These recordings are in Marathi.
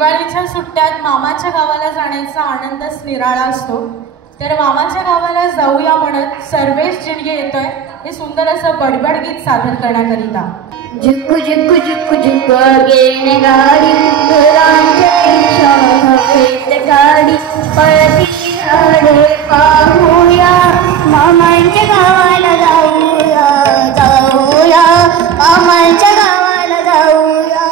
दिवाळीच्या सुट्ट्यात मामाच्या गावाला जाण्याचा आनंदच निराळा असतो. तर मामाच्या गावाला जाऊया म्हणत सर्वेश जिणगे येतोय हे सुंदर असं बडबड गीत सादर करण्याकरिता. झुक झुक झुक झुक गेने गाडी गाडी पळती झाडे पाहूया मामांच्या गावाला जाऊया जाऊया मामांच्या गावाला जाऊया.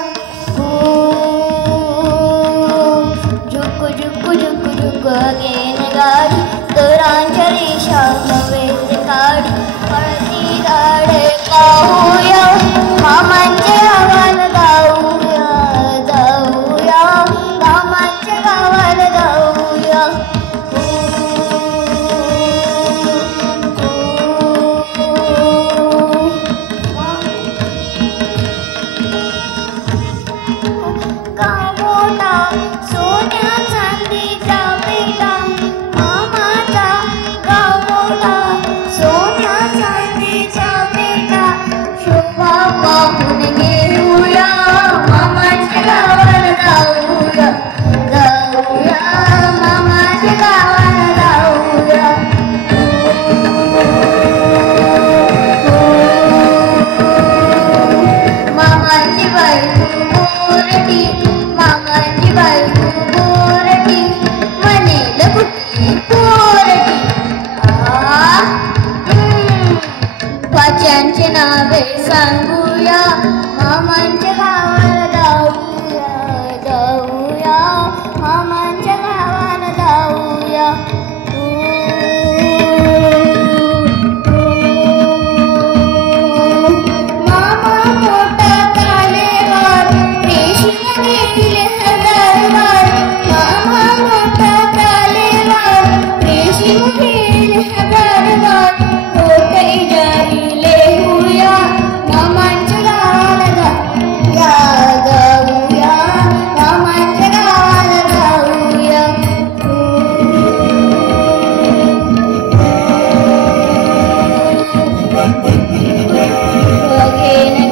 झुक झुक झुक झुक गेने गाडी तोरांच्या रेषा नव्हे काढी पळती झाडे पाहूया मामांच्या गावाला जाऊया जाऊया मामांच्या गावाला जाऊया. गावोटा सोन्या चांदीचा पेटा मामाचा गावोटा सोन्या चांदीचा पेटा शोभा पाहून घेऊया मामाच्या गावाला जाऊया जाऊया मामाच्या गावाला जाऊया. मामाची बायको बोरटी मामाची बायको बोरटी म्हणेल कुठली पोरटी. वाच्यांचे नावे सांगूया मामांच्या गावाला जाऊया जाऊया मामांच्या गावाला जाऊया. मामा मोठा कालेवार रेशीम घेईल हजारवार मामा मोठा कालेवार रेशीम घेईल हजारवार. कोटई जारी लेहूया मामांच्या गावाला जाऊया मामांच्या गावाला जाऊया. बघेन